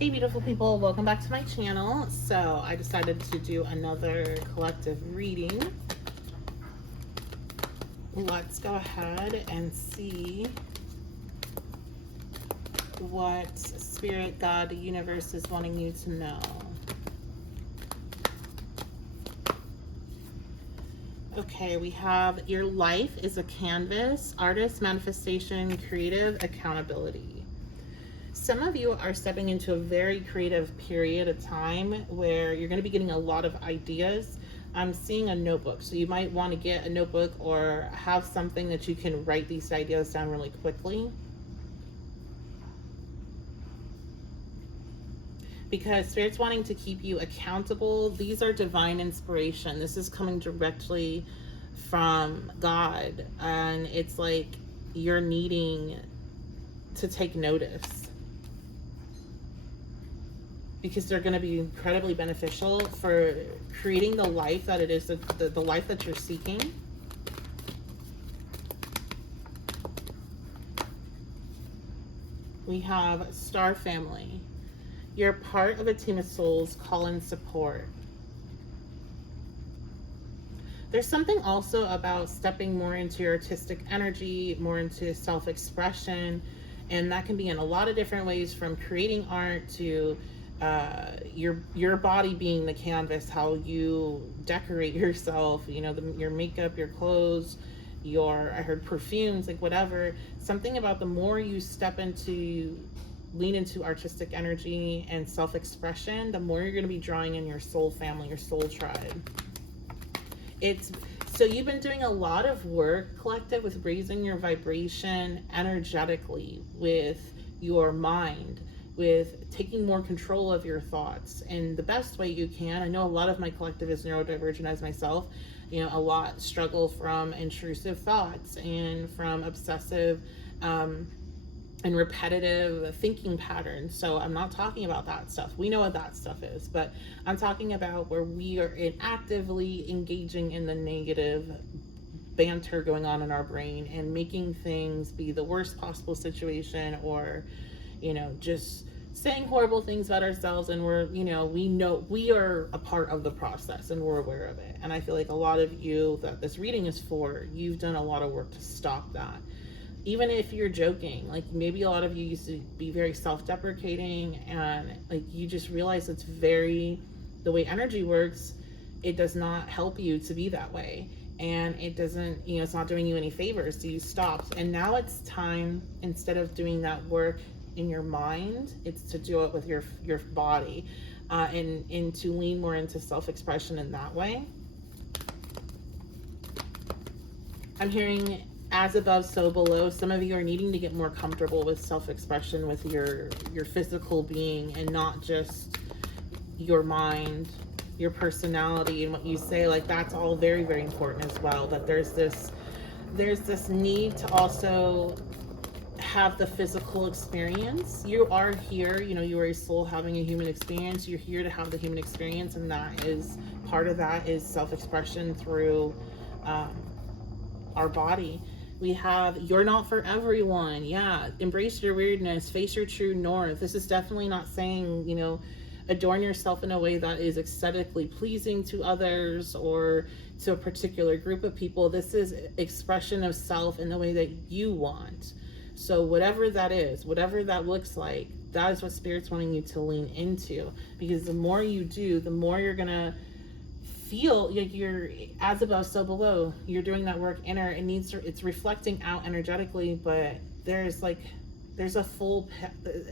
Hey beautiful people, welcome back to my channel. So I decided to do another collective reading. Let's go ahead and see what Spirit, God, the universe is wanting you to know. Okay, we have your life is a canvas, artist, manifestation, creative, accountability. Some of you are stepping into a very creative period of time where you're going to be getting a lot of ideas. I'm seeing a notebook, so you might want to get a notebook or have something that you can write these ideas down really quickly. Because Spirit's wanting to keep you accountable. These are divine inspiration. This is coming directly from God, and it's like you're needing to take notice, because they're going to be incredibly beneficial for creating the life that it is, the life that you're seeking. We have Star Family. You're part of a team of souls, call in support. There's something also about stepping more into your artistic energy, more into self-expression, and that can be in a lot of different ways, from creating art to your body being the canvas, how you decorate yourself, you know, your makeup, your clothes, I heard perfumes, like whatever. Something about the more you lean into artistic energy and self-expression, the more you're going to be drawing in your soul family, your soul tribe. So you've been doing a lot of work, collective, with raising your vibration energetically, with your mind, with taking more control of your thoughts in the best way you can. I know a lot of my collective is neurodivergent as myself. You know, a lot struggle from intrusive thoughts and from obsessive and repetitive thinking patterns. So I'm not talking about that stuff. We know what that stuff is, but I'm talking about where we are actively engaging in the negative banter going on in our brain and making things be the worst possible situation, or, you know, just saying horrible things about ourselves. And we know we are a part of the process and we're aware of it. And I feel like a lot of you that this reading is for, you've done a lot of work to stop that. Even if you're joking, like maybe a lot of you used to be very self-deprecating, and like you just realize the way energy works, it does not help you to be that way, and it doesn't, it's not doing you any favors. So you stopped, and now it's time, instead of doing that work in your mind, it's to do it with your body, and to lean more into self-expression in that way. I'm hearing as above, so below. Some of you are needing to get more comfortable with self-expression with your physical being, and not just your mind, your personality, and what you say. Like, that's all very, very important as well. But there's this need to also have the physical experience. You are here, you are a soul having a human experience. You're here to have the human experience, and that is part of that is self-expression through our body. We have you're not for everyone. Yeah, embrace your weirdness, face your true north. This is definitely not saying, adorn yourself in a way that is aesthetically pleasing to others or to a particular group of people. This is expression of self in the way that you want. So whatever that is, whatever that looks like, that is what Spirit's wanting you to lean into, because the more you do, the more you're gonna feel like you're as above, so below. You're doing that work inner. It's reflecting out energetically, but there's a full,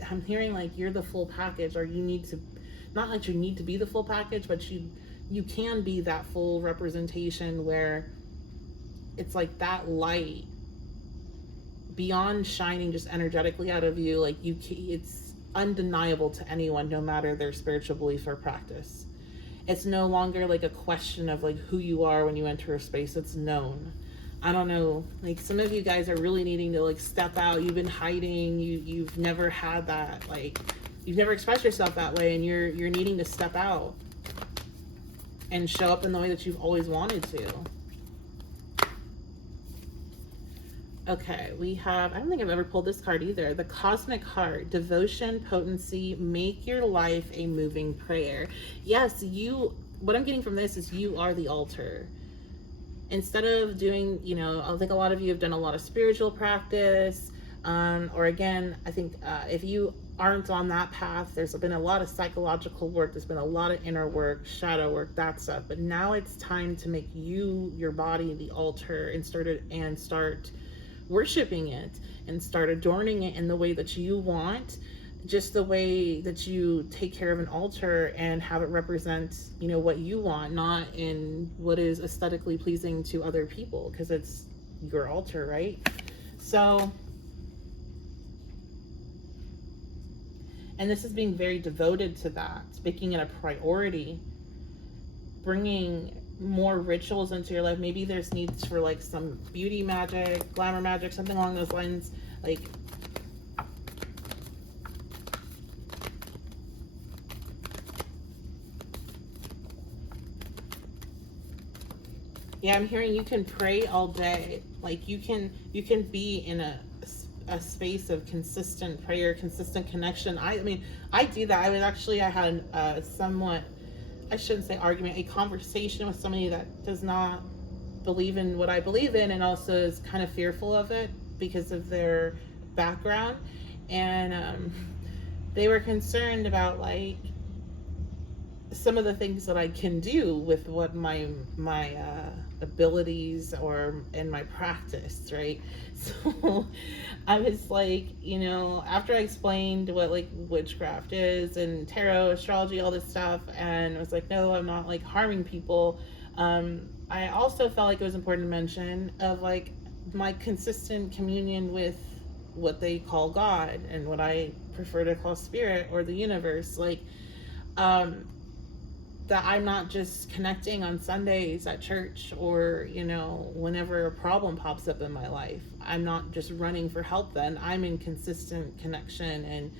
I'm hearing like you're the full package, or you need to, not like you need to be the full package, but you can be that full representation where it's like that light beyond shining just energetically out of you. Like it's undeniable to anyone, no matter their spiritual belief or practice. It's no longer like a question of like who you are when you enter a space. It's known. I don't know, like some of you guys are really needing to like step out. You've been hiding. You've never had that, like you've never expressed yourself that way, and you're needing to step out and show up in the way that you've always wanted to. Okay, we have, I don't think I've ever pulled this card either. The Cosmic Heart, devotion, potency, make your life a moving prayer. Yes, what I'm getting from this is you are the altar. Instead of doing, I think a lot of you have done a lot of spiritual practice, or again, I think if you aren't on that path, there's been a lot of psychological work, there's been a lot of inner work, shadow work, that stuff. But now it's time to make your body, the altar, and start worshiping it and start adorning it in the way that you want, just the way that you take care of an altar and have it represent, what you want, not in what is aesthetically pleasing to other people, because it's your altar, right? So, and this is being very devoted to that, making it a priority, bringing more rituals into your life. Maybe there's needs for like some beauty magic, glamour magic, something along those lines. Like, yeah, I'm hearing you can pray all day. Like you can be in a space of consistent prayer, consistent connection. I mean, I do that. I had a somewhat, I shouldn't say argument, a conversation with somebody that does not believe in what I believe in, and also is kind of fearful of it because of their background. And they were concerned about like some of the things that I can do with what my abilities or in my practice, right? So I was like, after I explained what like witchcraft is and tarot, astrology, all this stuff, and I was like, no, I'm not like harming people. I also felt like it was important to mention of like my consistent communion with what they call God and what I prefer to call spirit or the universe. Like, that I'm not just connecting on Sundays at church or, whenever a problem pops up in my life. I'm not just running for help then. I'm in consistent connection and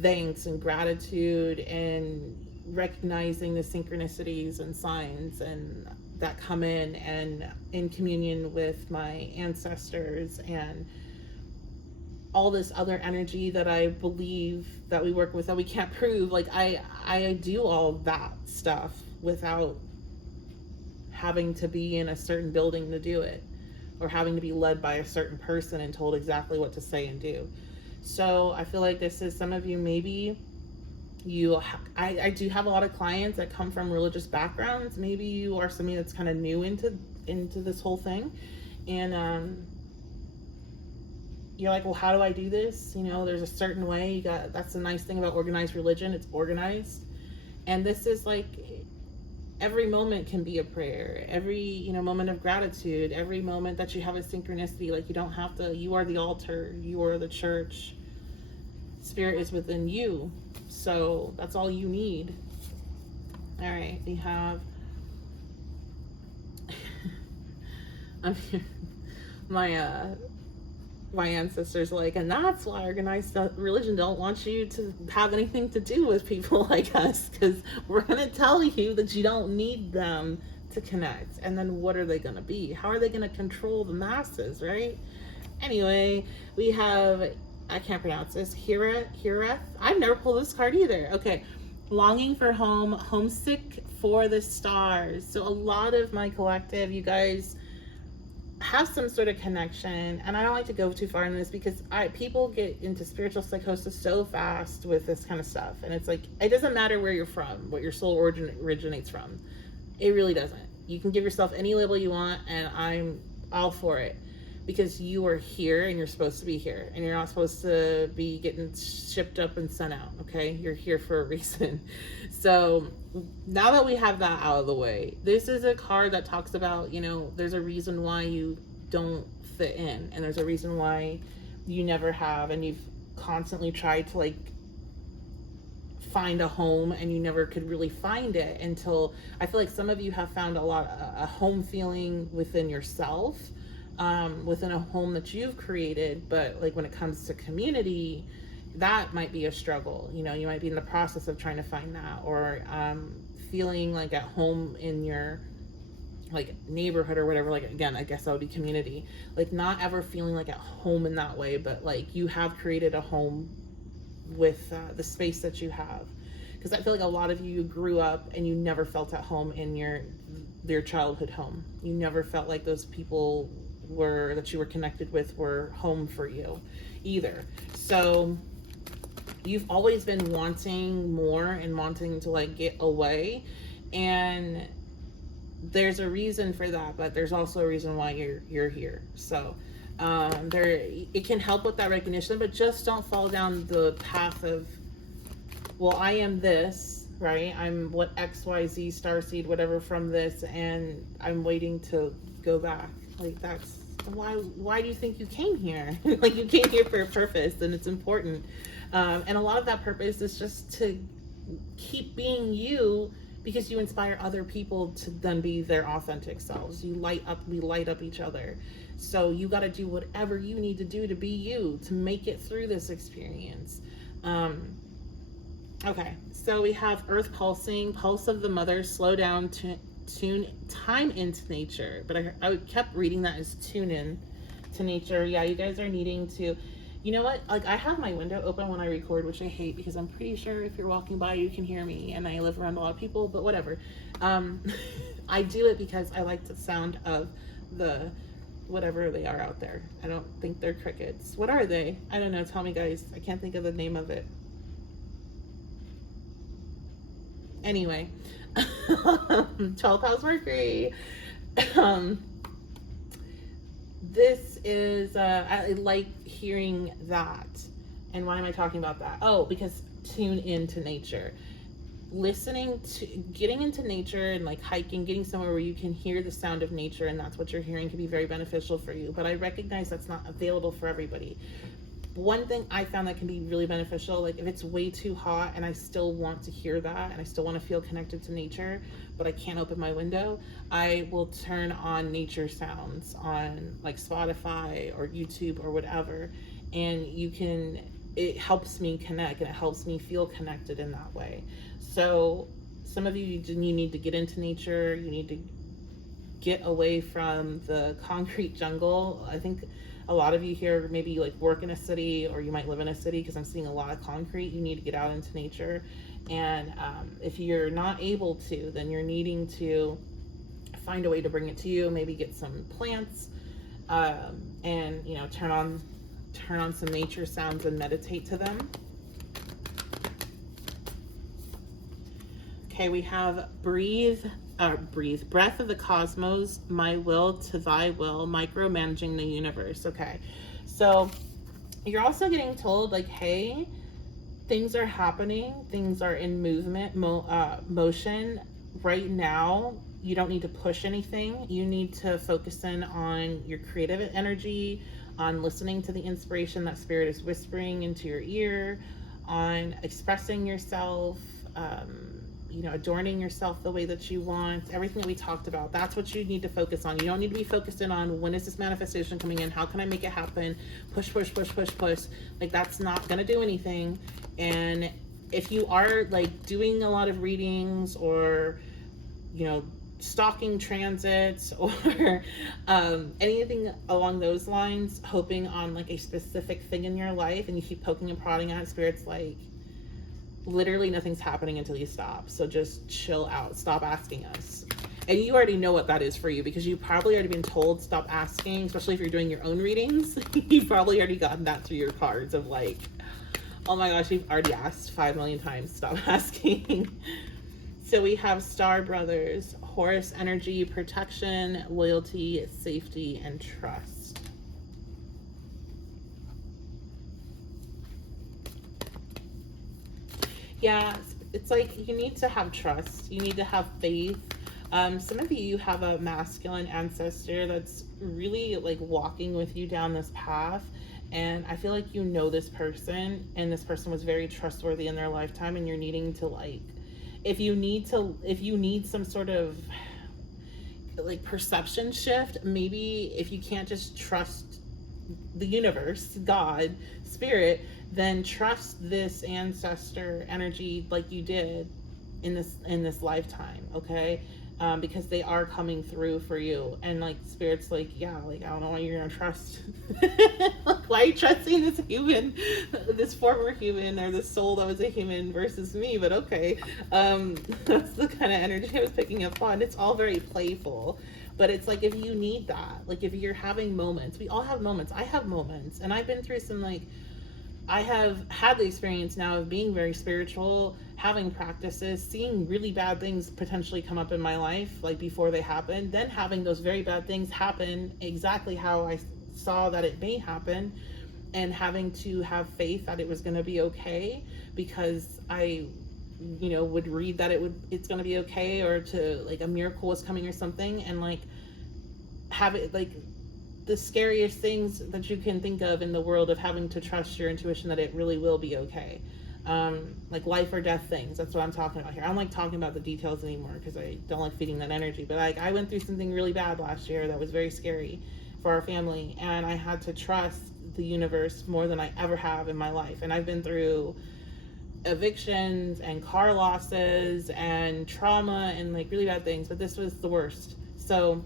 thanks and gratitude and recognizing the synchronicities and signs and that come in, and in communion with my ancestors and all this other energy that I believe that we work with that we can't prove. Like I do all that stuff without having to be in a certain building to do it, or having to be led by a certain person and told exactly what to say and do. So I feel like this is some of you, maybe I do have a lot of clients that come from religious backgrounds. Maybe you are somebody that's kind of new into this whole thing, and you're like, well, how do I do this? There's a certain way. That's the nice thing about organized religion. It's organized. And this is like, every moment can be a prayer. Every, moment of gratitude, every moment that you have a synchronicity, like you don't have to, you are the altar, you are the church. Spirit is within you. So that's all you need. All right, we have, I'm here, my ancestors like, and that's why organized religion don't want you to have anything to do with people like us, because we're going to tell you that you don't need them to connect. And then what are they going to be? How are they going to control the masses, right? Anyway, we have, I can't pronounce this, Hireth. I've never pulled this card either. Okay, longing for home, homesick for the stars. So a lot of my collective, you guys have some sort of connection, and I don't like to go too far in this because people get into spiritual psychosis so fast with this kind of stuff, and it's like, it doesn't matter where you're from, what your soul originates from. It really doesn't. You can give yourself any label you want, and I'm all for it, because you are here and you're supposed to be here, and you're not supposed to be getting shipped up and sent out. Okay, you're here for a reason. So now that we have that out of the way, this is a card that talks about, there's a reason why you don't fit in, and there's a reason why you never have, and you've constantly tried to like find a home, and you never could really find it until, I feel like some of you have found a home feeling within yourself, within a home that you've created. But like when it comes to community, that might be a struggle. You might be in the process of trying to find that, or feeling like at home in your like neighborhood or whatever, like again, I guess that would be community, like not ever feeling like at home in that way, but like you have created a home with the space that you have. Because I feel like a lot of you grew up and you never felt at home in your childhood home. You never felt like those people were that you were connected with were home for you either. So you've always been wanting more and wanting to like get away, and there's a reason for that, but there's also a reason why you're here. So there, it can help with that recognition, but just don't fall down the path of, well, I am this, right? I'm what XYZ starseed, whatever from this, and I'm waiting to go back. Like that's why do you think you came here? Like you came here for a purpose, and it's important. And a lot of that purpose is just to keep being you, because you inspire other people to then be their authentic selves. We light up each other. So you got to do whatever you need to do to be you, to make it through this experience. Okay, so we have earth pulsing, pulse of the mother, slow down, tune time into nature. But I kept reading that as tune in to nature. Yeah, you guys are needing to, you know what? Like I have my window open when I record, which I hate because I'm pretty sure if you're walking by, you can hear me, and I live around a lot of people, but whatever. I do it because I like the sound of the whatever they are out there. I don't think they're crickets. What are they? I don't know. Tell me, guys. I can't think of the name of it. Anyway, 12 house Mercury. This is, I like hearing that. And why am I talking about that? Oh, because tune into nature. Listening to, getting into nature and like hiking, getting somewhere where you can hear the sound of nature and that's what you're hearing can be very beneficial for you. But I recognize that's not available for everybody. One thing I found that can be really beneficial, like if it's way too hot and I still want to hear that and I still want to feel connected to nature, but I can't open my window, I will turn on nature sounds on like Spotify or YouTube or whatever. And it helps me connect and it helps me feel connected in that way. So some of you need to get into nature. You need to get away from the concrete jungle. I think a lot of you here maybe like work in a city, or you might live in a city, because I'm seeing a lot of concrete. You need to get out into nature. And if you're not able to, then you're needing to find a way to bring it to you. Maybe get some plants and turn on some nature sounds and meditate to them. Okay, we have breathe, breath of the cosmos, my will to thy will, micromanaging the universe. Okay, so you're also getting told like, hey, things are happening, things are in movement, motion right now. You don't need to push anything. You need to focus in on your creative energy, on listening to the inspiration that spirit is whispering into your ear, on expressing yourself, adorning yourself the way that you want, everything that we talked about. That's what you need to focus on. You don't need to be focused in on, when is this manifestation coming in? How can I make it happen? Push. Like that's not going to do anything. And if you are like doing a lot of readings or, stalking transits or anything along those lines, hoping on like a specific thing in your life, and you keep poking and prodding at it, spirit's like, literally nothing's happening until you stop. So just chill out. Stop asking us. And you already know what that is for you, because you've probably already been told stop asking, especially if you're doing your own readings. You've probably already gotten that through your cards of like, oh my gosh, you've already asked 5 million times, stop asking. So we have Star Brothers, Horus energy, protection, loyalty, safety, and trust. Yeah, it's like you need to have trust. You need to have faith. Some of you have a masculine ancestor that's really like walking with you down this path. And I feel like you know this person, and this person was very trustworthy in their lifetime, and you're needing to like, if you need some sort of like perception shift, maybe if you can't just trust the universe, God, spirit, then trust this ancestor energy like you did in this lifetime. Okay, because they are coming through for you. And like spirit's like, yeah, like I don't know why you're gonna trust. Like, why are you trusting this human, this former human, or this soul that was a human versus me? But okay, that's the kind of energy I was picking up on. It's all very playful, but it's like if you need that, like if you're having moments, we all have moments. I have moments, and I've been through some like I have had the experience now of being very spiritual, having practices, seeing really bad things potentially come up in my life, like before they happen, then having those very bad things happen exactly how I saw that it may happen, and having to have faith that it was going to be okay because I, would read that it's going to be okay, or to like a miracle was coming or something, and like have it like the scariest things that you can think of in the world of having to trust your intuition that it really will be okay. Like life or death things. That's what I'm talking about here. I don't like talking about the details anymore because I don't like feeding that energy. But like I went through something really bad last year that was very scary for our family, and I had to trust the universe more than I ever have in my life. And I've been through evictions and car losses and trauma and like really bad things, but this was the worst. So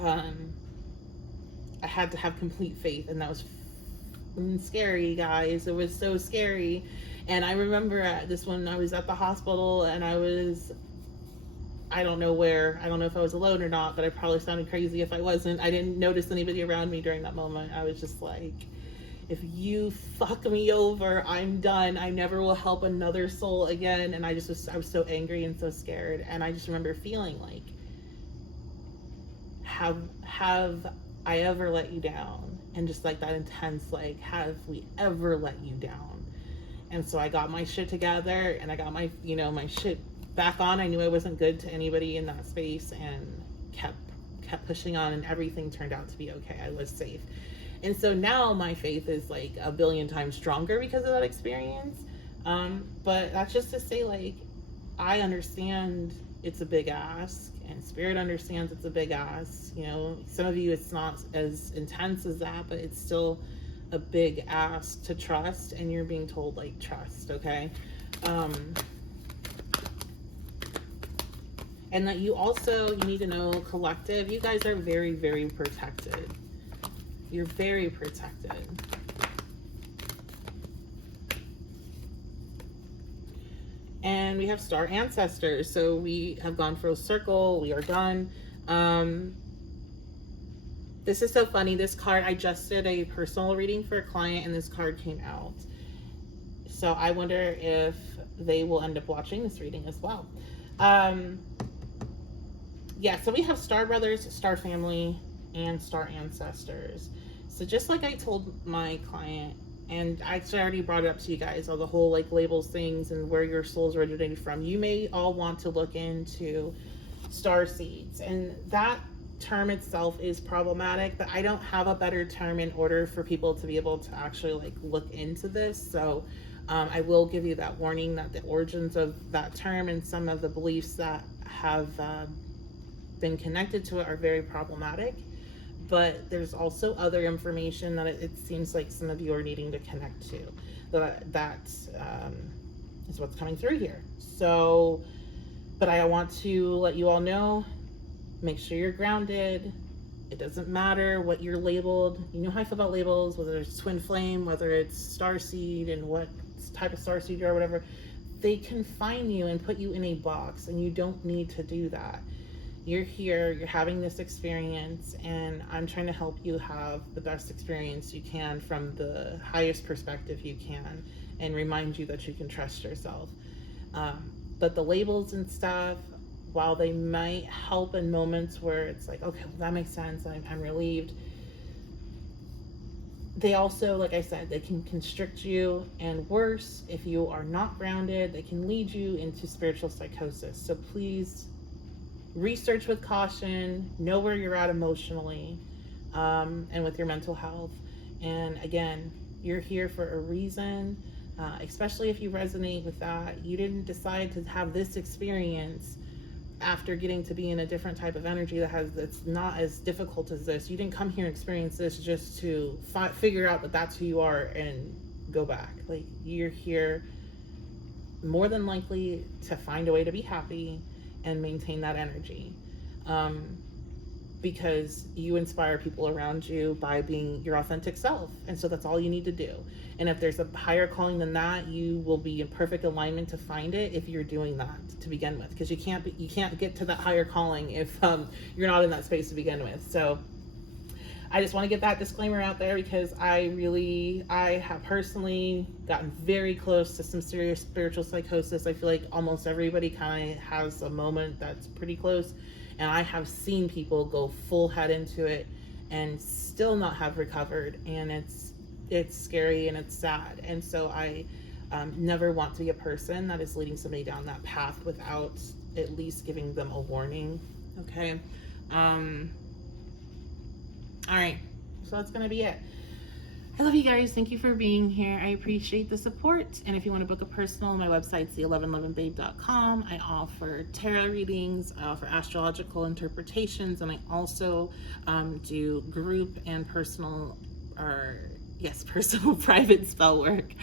I had to have complete faith, and that was scary, guys. It was so scary. And I remember at this one, I was at the hospital, and I don't know where. I don't know if I was alone or not, but I probably sounded crazy if I wasn't. I didn't notice anybody around me during that moment. I was just like, if you fuck me over, I'm done. I never will help another soul again. And I was so angry and so scared. And I just remember feeling like, have I ever let you down? And just like that intense, like, have we ever let you down? And so I got my shit together, and I got my shit back on. I knew I wasn't good to anybody in that space, and kept pushing on, and everything turned out to be okay. I was safe. And so now my faith is like a billion times stronger because of that experience. But that's just to say, like, I understand it's a big ask, and spirit understands it's a big ask. Some of you, it's not as intense as that, but it's still a big ask to trust, and you're being told, like, trust, okay? And that you need to know, collective, you guys are very, very protected. You're very protected. And we have star ancestors. So we have gone full circle. We are done. This is so funny. This card, I just did a personal reading for a client, and this card came out. So I wonder if they will end up watching this reading as well. Yeah, so we have star brothers, star family, and star ancestors. So just like I told my client, and I actually already brought it up to you guys, all the whole like labels things and where your souls originated from, you may all want to look into star seeds, and that term itself is problematic, but I don't have a better term in order for people to be able to actually like look into this. So I will give you that warning that the origins of that term and some of the beliefs that have been connected to it are very problematic. But there's also other information that it seems like some of you are needing to connect to. That is what's coming through here. So, but I want to let you all know, make sure you're grounded. It doesn't matter what you're labeled. You know how I feel about labels, whether it's twin flame, whether it's starseed, and what type of starseed you are, whatever. They confine you and put you in a box, and you don't need to do that. You're here, you're having this experience, and I'm trying to help you have the best experience you can from the highest perspective you can, and remind you that you can trust yourself. But the labels and stuff, while they might help in moments where it's like, okay, well, that makes sense, I'm relieved, they also, like I said, they can constrict you, and worse, if you are not grounded, they can lead you into spiritual psychosis. So please research with caution, know where you're at emotionally, and with your mental health. And again, you're here for a reason, especially if you resonate with that. You didn't decide to have this experience after getting to be in a different type of energy that's not as difficult as this. You didn't come here and experience this just to figure out that that's who you are and go back. Like, you're here more than likely to find a way to be happy and maintain that energy. Because you inspire people around you by being your authentic self. And so that's all you need to do. And if there's a higher calling than that, you will be in perfect alignment to find it if you're doing that to begin with. Because you can't get to that higher calling if you're not in that space to begin with. So I just want to get that disclaimer out there, because I have personally gotten very close to some serious spiritual psychosis. I feel like almost everybody kind of has a moment that's pretty close. And I have seen people go full head into it and still not have recovered. And it's scary and it's sad. And so I never want to be a person that is leading somebody down that path without at least giving them a warning. Okay. All right. So that's going to be it. I love you guys. Thank you for being here. I appreciate the support. And if you want to book a personal, my website's the1111babe.com. I offer tarot readings, I offer astrological interpretations, and I also do group and personal private spell work.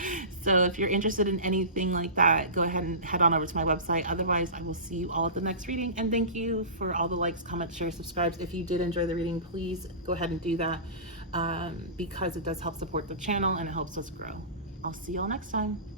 So if you're interested in anything like that, go ahead and head on over to my website. Otherwise, I will see you all at the next reading. And thank you for all the likes, comments, shares, subscribes. If you did enjoy the reading, please go ahead and do that, because it does help support the channel and it helps us grow. I'll see y'all next time.